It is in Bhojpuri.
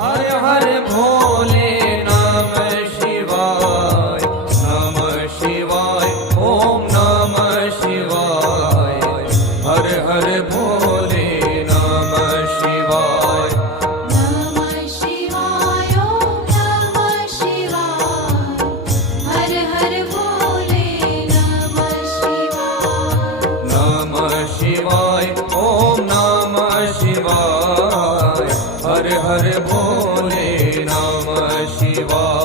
हर हर भोले नमः शिवाय नमः शिवाय ओम नमः शिवाय हर हर भोले नमः शिवाय नमः शिवाय ओम नमः शिवाय हर हर भोले नमः शिवाय नमः शिवाय ओम नमः शिवाय हर हर भोले नमः शिवाय।